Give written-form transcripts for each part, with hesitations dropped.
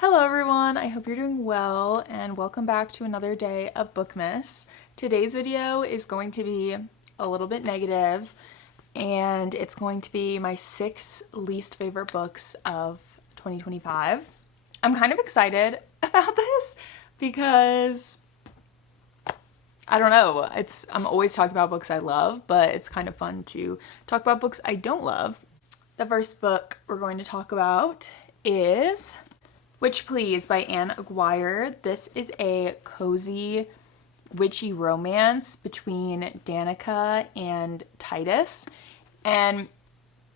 Hello everyone, I hope you're doing well and welcome back to another day of Bookmas. Today's video is going to be a little bit negative and it's going to be my 6 least favorite books of 2025. I'm kind of excited about this because I don't know, I'm always talking about books I love, but it's kind of fun to talk about books I don't love. The first book we're going to talk about is Witch Please by Anne Aguirre. This is a cozy, witchy romance between Danica and Titus. And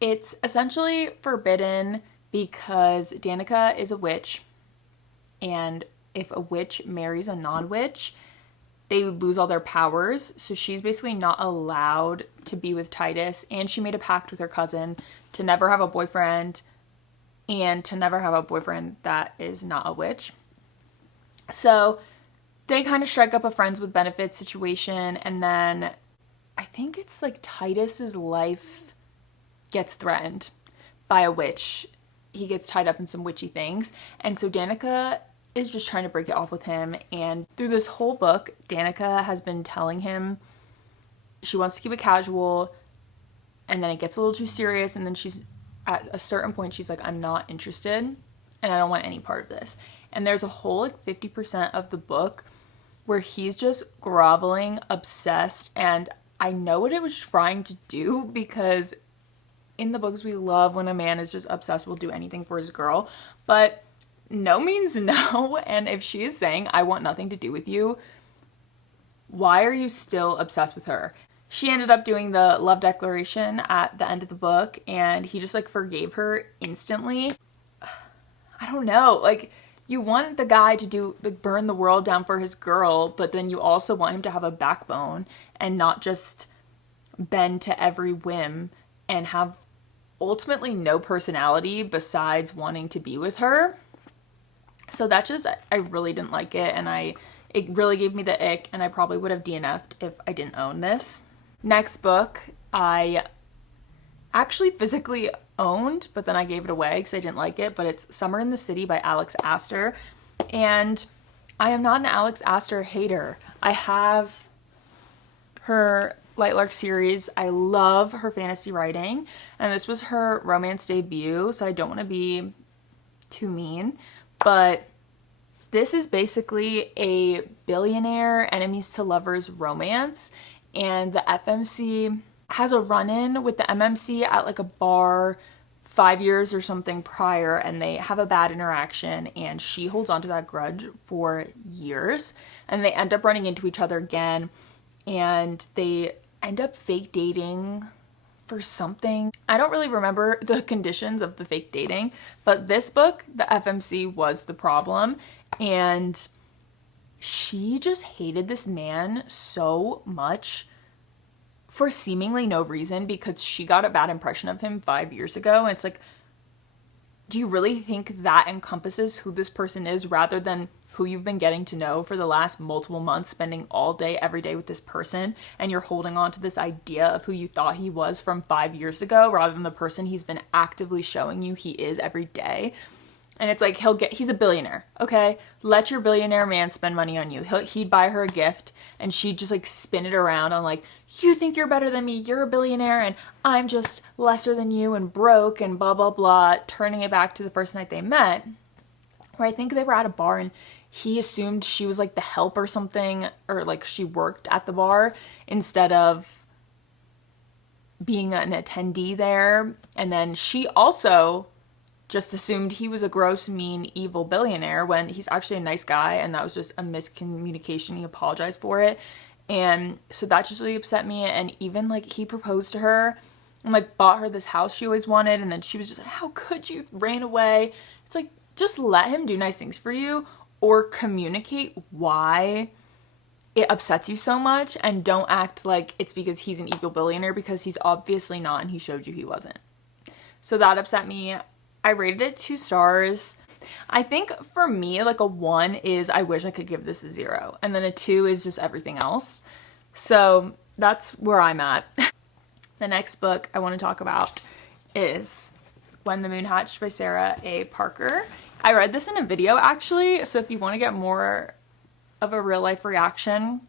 it's essentially forbidden because Danica is a witch. And if a witch marries a non-witch, they lose all their powers. So she's basically not allowed to be with Titus. And she made a pact with her cousin to never have a boyfriend and to never have a boyfriend that is not a witch. So they kind of strike up a friends with benefits situation, and then I think it's like Titus's life gets threatened by a witch. He gets tied up in some witchy things, and so Danica is just trying to break it off with him. And through this whole book, Danica has been telling him she wants to keep it casual, and then it gets a little too serious, and then at a certain point she's like, I'm not interested and I don't want any part of this. And there's a whole 50% of the book where he's just groveling, obsessed, and I know what it was trying to do, because in the books we love when a man is just obsessed, will do anything for his girl, but no means no. And if she is saying I want nothing to do with you, why are you still obsessed with her? She ended up doing the love declaration at the end of the book, and he just forgave her instantly. I don't know, you want the guy to burn the world down for his girl, but then you also want him to have a backbone and not just bend to every whim and have ultimately no personality besides wanting to be with her. So I really didn't like it, and it really gave me the ick, and I probably would have DNF'd if I didn't own this. Next book I actually physically owned, but then I gave it away because I didn't like it, but it's Summer in the City by Alex Astor. And I am not an Alex Astor hater. I have her Light Lark series. I love her fantasy writing, and this was her romance debut, so I don't want to be too mean, but this is basically a billionaire enemies to lovers romance. And the FMC has a run-in with the MMC at a bar 5 years or something prior, and they have a bad interaction, and she holds on to that grudge for years, and they end up running into each other again, and they end up fake dating for something. I don't really remember the conditions of the fake dating, but this book, the FMC was the problem, and she just hated this man so much for seemingly no reason, because she got a bad impression of him 5 years ago. And it's do you really think that encompasses who this person is, rather than who you've been getting to know for the last multiple months, spending all day, every day with this person, and you're holding on to this idea of who you thought he was from 5 years ago, rather than the person he's been actively showing you he is every day? And it's he's a billionaire, okay? Let your billionaire man spend money on you. He'd buy her a gift, and she'd just spin it around on you think you're better than me, you're a billionaire, and I'm just lesser than you and broke and blah, blah, blah, turning it back to the first night they met, where I think they were at a bar and he assumed she was the help or something, or she worked at the bar instead of being an attendee there. And then she also just assumed he was a gross, mean, evil billionaire when he's actually a nice guy, and that was just a miscommunication. He apologized for it. And so that just really upset me. And even he proposed to her and bought her this house she always wanted, and then she was just how could you, ran away. It's just let him do nice things for you, or communicate why it upsets you so much, and don't act like it's because he's an evil billionaire, because he's obviously not, and he showed you he wasn't. So that upset me. I rated it 2 stars. I think for me, a 1 is I wish I could give this a 0, and then a 2 is just everything else. So that's where I'm at. The next book I want to talk about is When the Moon Hatched by Sarah A. Parker. I read this in a video actually, so if you want to get more of a real life reaction,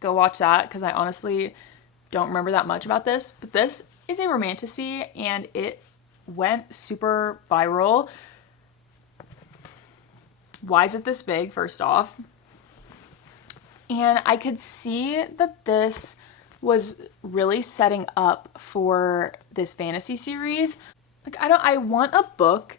go watch that, because I honestly don't remember that much about this. But this is a romantasy and it went super viral. Why is it this big, first off? And I could see that this was really setting up for this fantasy series. Like, I want a book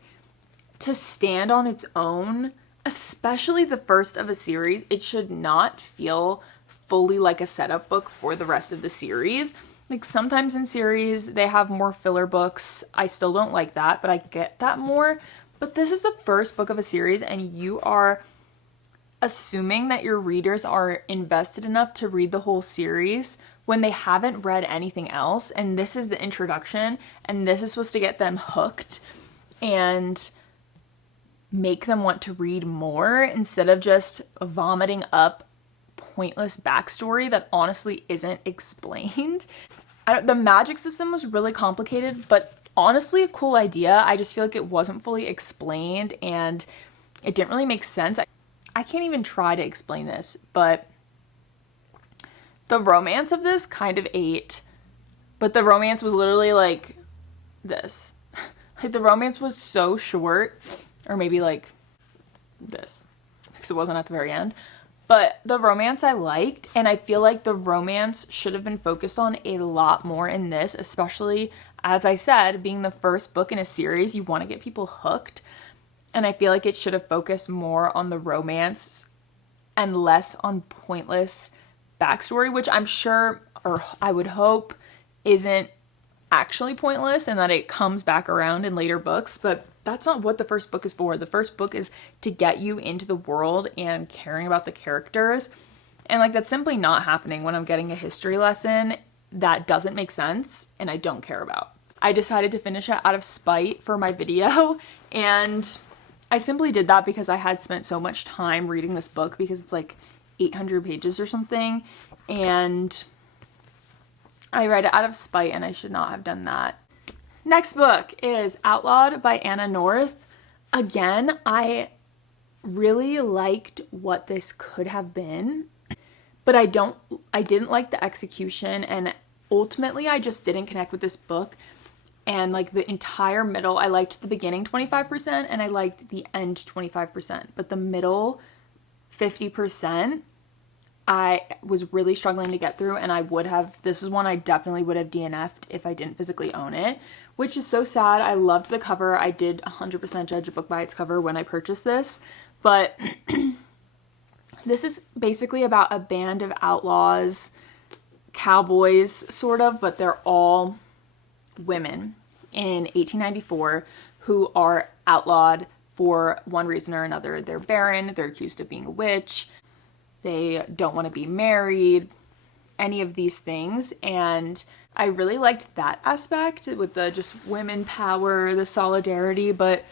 to stand on its own, especially the first of a series. It should not feel fully like a setup book for the rest of the series. Like, sometimes in series they have more filler books. I still don't like that, but I get that more. But this is the first book of a series, and you are assuming that your readers are invested enough to read the whole series when they haven't read anything else. And this is the introduction, and this is supposed to get them hooked and make them want to read more, instead of just vomiting up pointless backstory that honestly isn't explained. The magic system was really complicated, but honestly a cool idea. I just feel like it wasn't fully explained and it didn't really make sense. I can't even try to explain this, but the romance of this kind of ate. But the romance was literally like this. Like, the romance was so short, or maybe like this, because it wasn't at the very end. But the romance I liked, and I feel like the romance should have been focused on a lot more in this, especially, as I said, being the first book in a series, you want to get people hooked. And I feel like it should have focused more on the romance and less on pointless backstory, which I'm sure, or I would hope, isn't actually pointless and that it comes back around in later books. But that's not what the first book is for. The first book is to get you into the world and caring about the characters. And like, that's simply not happening when I'm getting a history lesson that doesn't make sense and I don't care about. I decided to finish it out of spite for my video, and I simply did that because I had spent so much time reading this book, because it's like 800 pages or something, and I read it out of spite and I should not have done that. Next book is Outlawed by Anna North. Again, I really liked what this could have been, but I didn't like the execution, and ultimately I just didn't connect with this book. And like, the entire middle, I liked the beginning 25% and I liked the end 25%, but the middle 50% I was really struggling to get through, and this is one I definitely would have DNF'd if I didn't physically own it, which is so sad. I loved the cover. I did 100% judge a book by its cover when I purchased this, but this is basically about a band of outlaws, cowboys sort of, but they're all women in 1894 who are outlawed for one reason or another. They're barren, they're accused of being a witch, they don't want to be married, any of these things. And I really liked that aspect with the just women power, the solidarity, but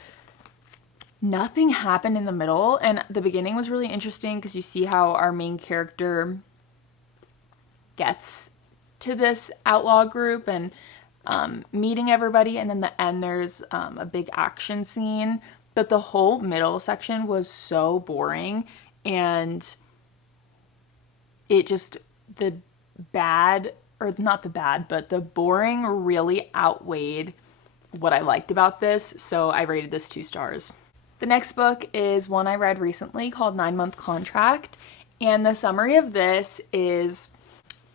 nothing happened in the middle. And the beginning was really interesting because you see how our main character gets to this outlaw group and meeting everybody, and then the end there's a big action scene, but the whole middle section was so boring, and it just, the boring really outweighed what I liked about this, so I rated this 2 stars. The next book is one I read recently called 9 Month Contract, and the summary of this is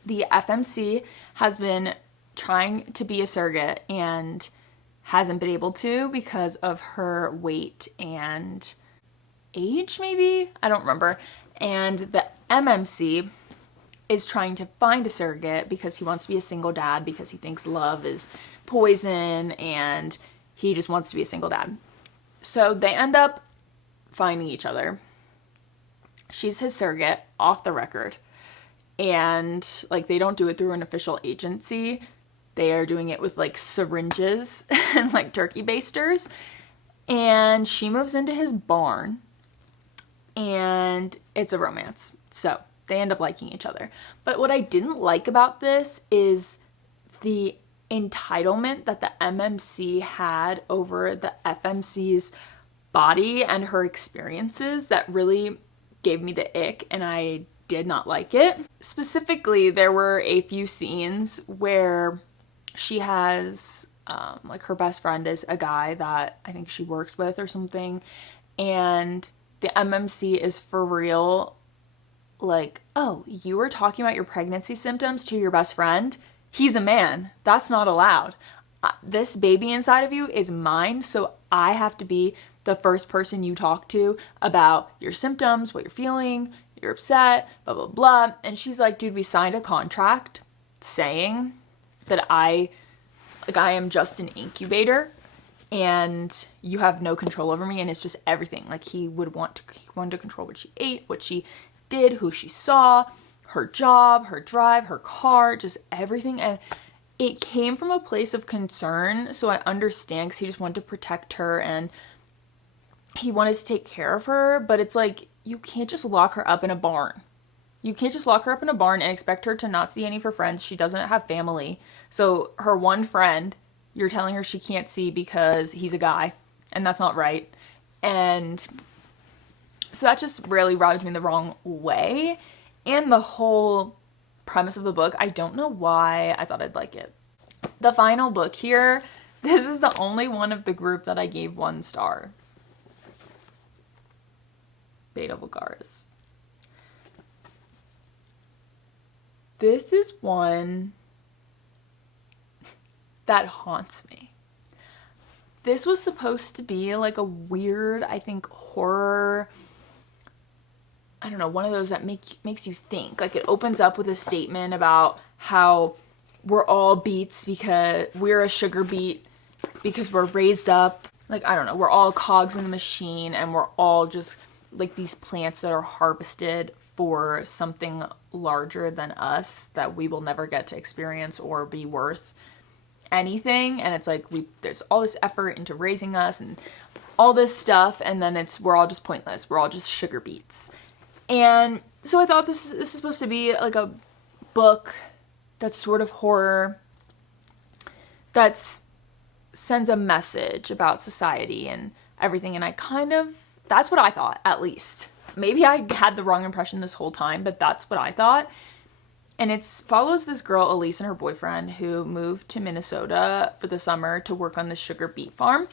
the FMC has been trying to be a surrogate and hasn't been able to because of her weight and age, maybe? I don't remember. And the MMC is trying to find a surrogate because he wants to be a single dad, because he thinks love is poison and he just wants to be a single dad. So they end up finding each other. She's his surrogate off the record. And like, they don't do it through an official agency. They are doing it with like syringes and like turkey basters. And she moves into his barn and it's a romance. So they end up liking each other. But what I didn't like about this is the entitlement that the MMC had over the FMC's body and her experiences that really gave me the ick, and I did not like it. Specifically, there were a few scenes where she has like her best friend is a guy that I think she works with or something, and the MMC is for real like, oh, you were talking about your pregnancy symptoms to your best friend? He's a man. That's not allowed. This baby inside of you is mine, so I have to be the first person you talk to about your symptoms, what you're feeling, you're upset, blah, blah, blah. And she's like, dude, we signed a contract saying that I am just an incubator and you have no control over me, and it's just everything. Like, he wanted to control what she ate, what she did, who she saw, her job, her drive, her car, just everything. And it came from a place of concern, so I understand, because he just wanted to protect her and he wanted to take care of her. But it's like, you can't just lock her up in a barn. You can't just lock her up in a barn and expect her to not see any of her friends. She doesn't have family. So her one friend, you're telling her she can't see because he's a guy, and that's not right. And so that just really rubbed me the wrong way. And the whole premise of the book, I don't know why I thought I'd like it. The final book here, this is the only one of the group that I gave 1 star. Beta Vulgaris. This is one that haunts me. This was supposed to be like a weird, I think, horror, I don't know, one of those that makes you think. Like, it opens up with a statement about how we're all beets because we're a sugar beet because we're raised up. Like, I don't know, we're all cogs in the machine, and we're all just like these plants that are harvested for something larger than us that we will never get to experience or be worth anything. And it's like, there's all this effort into raising us and all this stuff, and then we're all just pointless. We're all just sugar beets. And so I thought this is supposed to be like a book that's sort of horror, that sends a message about society and everything. And that's what I thought, at least. Maybe I had the wrong impression this whole time, but that's what I thought. And it follows this girl, Elise, and her boyfriend, who moved to Minnesota for the summer to work on the sugar beet farm.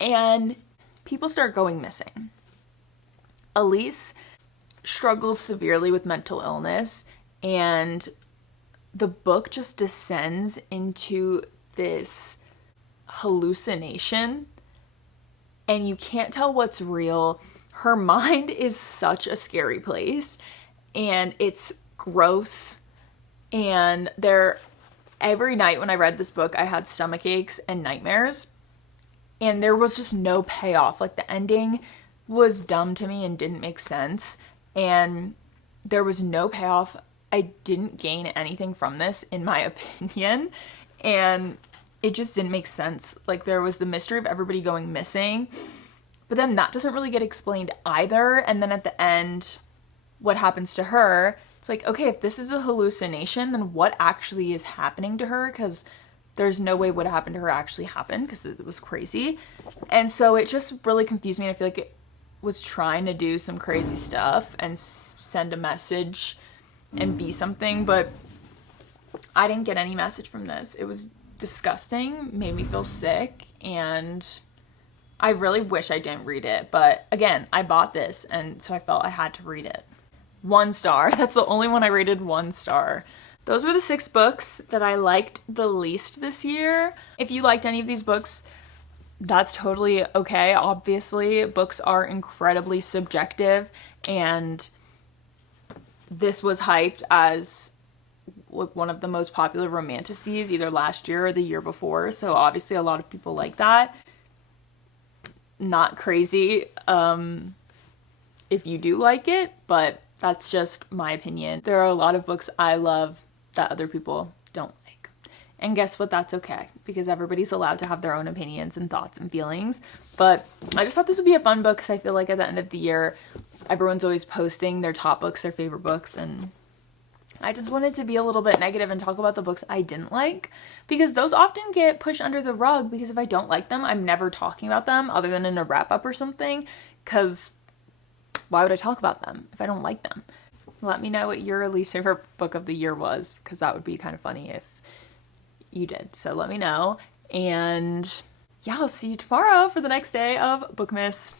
And people start going missing. Elise struggles severely with mental illness, and the book just descends into this hallucination, and you can't tell what's real. Her mind is such a scary place, and it's gross. And every night when I read this book, I had stomach aches and nightmares, and there was just no payoff. Like, the ending was dumb to me and didn't make sense, and there was no payoff. I didn't gain anything from this, in my opinion, and it just didn't make sense. Like, there was the mystery of everybody going missing, but then that doesn't really get explained either. And then at the end, what happens to her? It's like, okay, if this is a hallucination, then what actually is happening to her? Because there's no way what happened to her actually happened, because it was crazy. And so it just really confused me, and I feel like it was trying to do some crazy stuff and send a message and be something, but I didn't get any message from this. It was disgusting, made me feel sick, and I really wish I didn't read it. But again, I bought this, and so I felt I had to read it. 1 star. That's the only one I rated 1 star. Those were the 6 books that I liked the least this year. If you liked any of these books, that's totally okay. Obviously, books are incredibly subjective, and this was hyped as like one of the most popular romanticies either last year or the year before, so obviously a lot of people like that. Not crazy if you do like it, but that's just my opinion. There are a lot of books I love that other people don't like. And guess what? That's okay, because everybody's allowed to have their own opinions and thoughts and feelings. But I just thought this would be a fun book, because I feel like at the end of the year, everyone's always posting their top books, their favorite books, and I just wanted to be a little bit negative and talk about the books I didn't like, because those often get pushed under the rug, because if I don't like them, I'm never talking about them other than in a wrap up or something, because why would I talk about them if I don't like them? Let me know what your least favorite book of the year was, because that would be kind of funny if you did. So let me know. And yeah, I'll see you tomorrow for the next day of Bookmas.